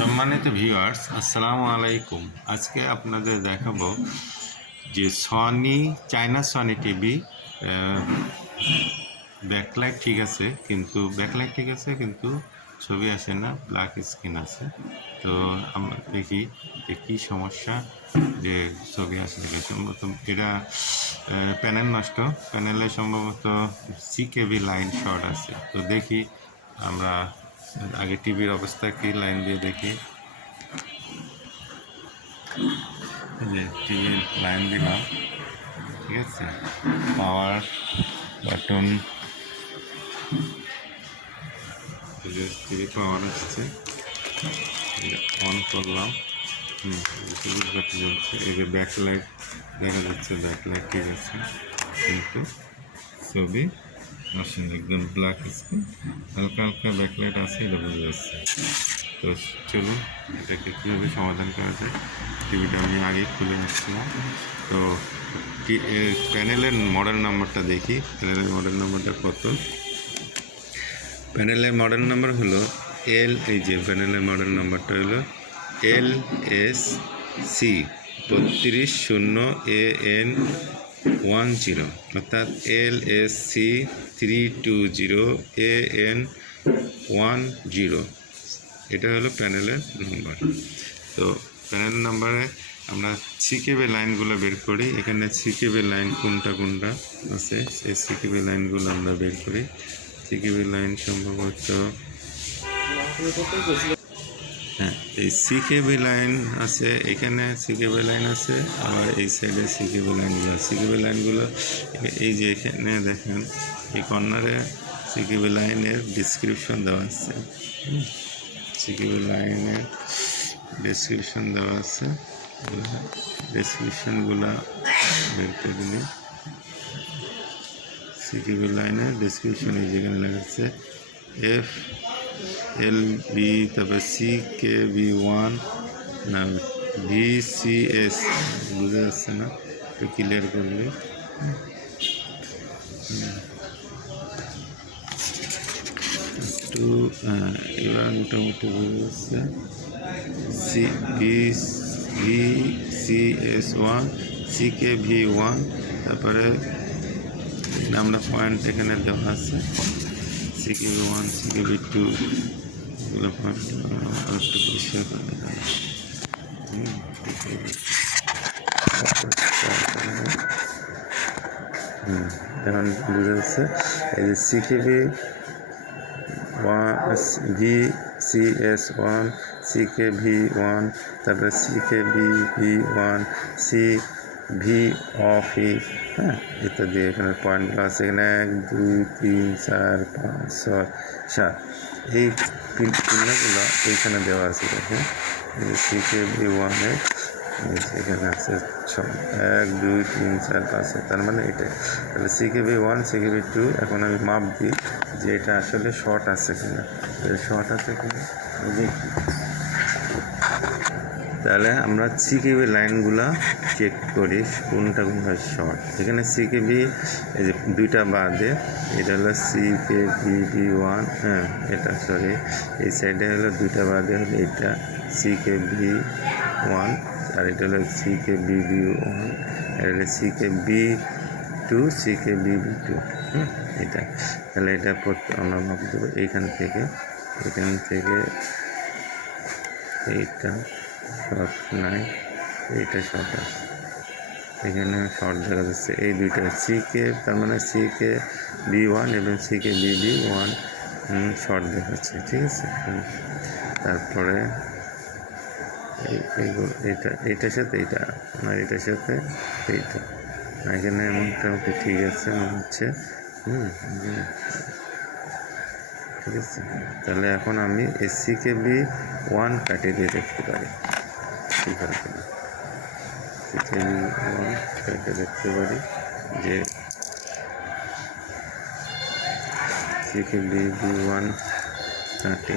সম্মানিত ভিউয়ার্স, আসসালামু আলাইকুম। আজকে আপনাদের দেখাবো যে চায়না সনি টিভি ব্যাকলাইট ঠিক আছে, কিন্তু ছবি আসে না, ব্ল্যাক স্ক্রিন আছে। তো আমরা দেখি যে কী সমস্যা, যে ছবি আসলে সম্ভবত এটা প্যানেল নষ্ট, প্যানেলে সম্ভবত সিকেবি লাইন শর্ট আছে। তো দেখি আমরা আগে টিভির অবস্থা কি, লাইন দিয়ে দেখি। যে টিভির লাইন দিলাম, ঠিক আছে, পাওয়ার বাটন, টিভি পাওয়ার আসছে, অন করলাম। সবুজ বাতি জ্বলছে, এই যে ব্যাকলাইট দেখা যাচ্ছে, ব্যাকলাইট ঠিক আছে, কিন্তু ছবি আসেনি, একদম ব্ল্যাক স্ক্রিন, হালকা হালকা ব্যাকলাইট আছে, এটা বোঝা যাচ্ছে। তো চলুন এটাকে কীভাবে সমাধান করা যায়। টিভিটা আমি আগে খুলে নিচ্ছিলাম। তো প্যানেলের মডেল নাম্বারটা দেখি, প্যানেলের মডেল নাম্বারটা কত। প্যানেলের মডেল নাম্বার হলো এই যে প্যানেলের মডেল নাম্বারটা হলো LSC 3200AN10, অর্থাৎ LSC 320AN10। এটা হলো প্যানেলের নাম্বার। তো প্যানেল নাম্বারে আমরা সিকেবি লাইনগুলো বের করি। এখানে সিকেবি লাইন কোনটা কোনটা আছে, সেই সিকেবি লাইনগুলো আমরা বের করি। সিকেবি লাইন সম্ভবত, হ্যাঁ, এই সিকেবি লাইন আছে, এখানে সিকেবি লাইন আছে, আবার এই সাইডে সিকেবি লাইনগুলো এই যে এখানে দেখেন, এই কর্নারে সিকেবি লাইনের ডিসক্রিপশন দেওয়া আছে। সিকেবি লাইনের ডেসক্রিপশন দেওয়া আছে, ডেসক্রিপশনগুলো বের করে দিলে সিকেবি লাইনের ডেসক্রিপশনে যেখানে লেখা আছে FLB, তারপরে CKB1 না VCS, বুঝা যাচ্ছে না, একটু ক্লিয়ার করলে। একটু এবার মোটামুটি বোঝা যাচ্ছে। VCS1, CKV1, তারপরে আমরা পয়েন্ট এখানে দেওয়া আছে, CKV1, CKV2, এগুলো পয়েন্ট একটু পরিষ্কার করে দেওয়া। এখন বোঝা যাচ্ছে এই যে VCS1, CKV1, তারপরে CKBV1, CV অফ, হ্যাঁ, ইত্যাদি এখানে পয়েন্টগুলো আছে। এখানে 1 2 3 4 5 6 7, এই চিহ্নগুলো এইখানে দেওয়া আছে। দেখেন CKB1-এর এখানে আছে 1 2 3 4 5 6, তার মানে এটাই। তাহলে CKB1, CKB2, এখন আমি মাপ দিই যে এটা আসলে শর্ট আছে কিনা। শর্ট আছে কিনা দেখি। তাহলে আমরা সিকেবি লাইনগুলো চেক করি কোনটা শর্ট। এখানে সিকেবি এই যে দুইটা বাদে, এটা হলো CKBV1, হ্যাঁ এটা সরি, এই সাইডে হলো দুইটা বাদে হলো এটা CKB1, আর এটা হলো CKBV1, আর এটা CKB2, CKBV2, এটা। তাহলে এটা আমরা মাপ দেবো এখান থেকে এইটা শর্ট নাই, এইটা শর্ট আছে, এখানে শর্ট দেখা যাচ্ছে। এই দুইটা তার মানে CKB1 এবং CKBV1 শর্ট দেখাচ্ছে, ঠিক আছে। তারপরে এইটার সাথে এইটা, আর এটার সাথে এইটা, এখানে মোটামুটি ঠিক আছে মনে হচ্ছে। ঠিক আছে, তাহলে এখন আমি এই CKB1 কাটিয়ে দিয়ে দেখতে পারি, ঠিক আছে। CKB1 কাটিয়ে দেখতে পারি যে CKBV1 কাটে,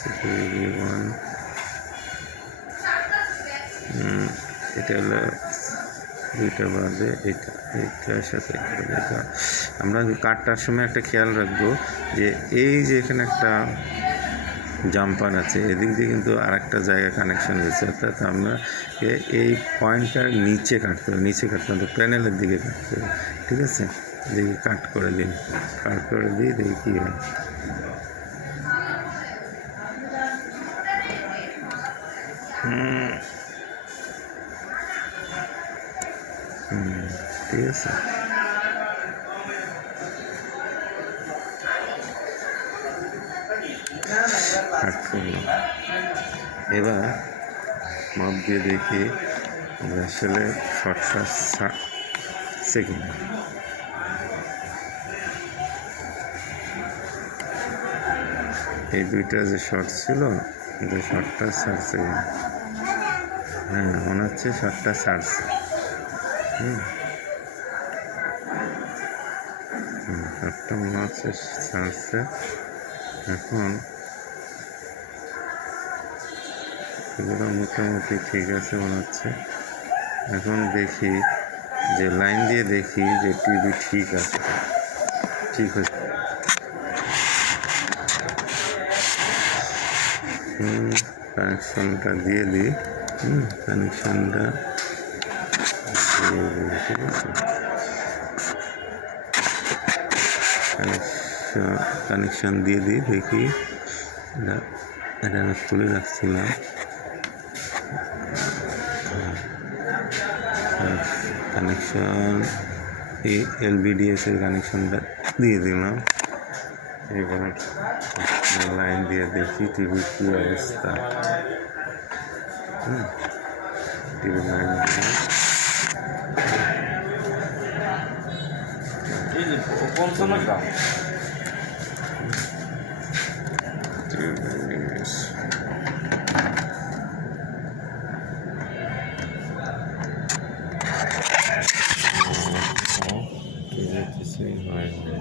CKBV1, এটা হলো দুইটা বাদে এইটার সাথে এটা। আমরা কাটটার সময় একটা খেয়াল রাখবো যে এই যে এখানে একটা জাম্পার আছে, এদিক দিয়ে কিন্তু আর একটা জায়গায় কানেকশন হয়েছে, অর্থাৎ আমরা এই পয়েন্টটার নিচে কাটতে হবে, প্যানেলের দিকে কাটতে হবে। ঠিক আছে, দেখি কাট করে দিই দেখি কী হয়। ঠিক আছে, কাট করলাম। এবার মাপ দিয়ে দেখি আসলে শর্টটা সেকেন্ড। এই দুইটা যে শর্ট ছিল, শর্টটা ছাড়ছে। হ্যাঁ, মনে হচ্ছে শর্টটা ছাড়ছে। শর্টটা মনে হচ্ছে ছাড়ছে। এখন এগুলো মোটামুটি ঠিক আছে মনে হচ্ছে। এখন দেখি যে লাইন দিয়ে দেখি যে টিভি ঠিক আছে, ঠিক হয়েছে। কানেকশনটা দিয়ে দিই, কানেকশনটা দিয়ে দিই। ঠিক আছে, কানেকশন দিয়ে দিই দেখি। এটা আমি খুলে রাখছিলাম। কানেকশন এই LVDS এর কানেকশনটা দিয়ে দিলাম। এবার লাইন দিয়ে দেখি টিভির কী অবস্থা। টিভির লাইন কিছুই হয় না।